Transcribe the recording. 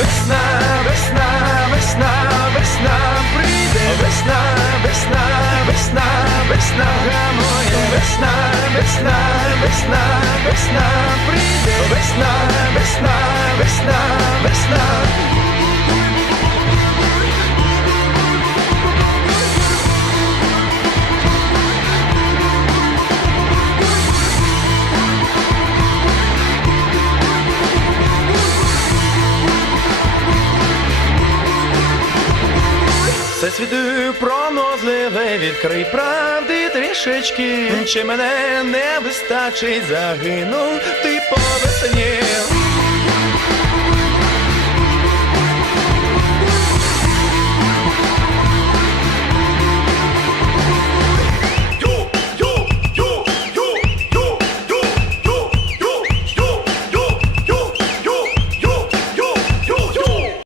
Весна, весна, весна, весна прийде, весна, весна, весна, весна гамує, весна, весна, весна, весна прийде, весна, весна, весна, весна. Все світу пронозливе, відкрий правди трішечки. Чи мене не вистачить, загинув ти по весні.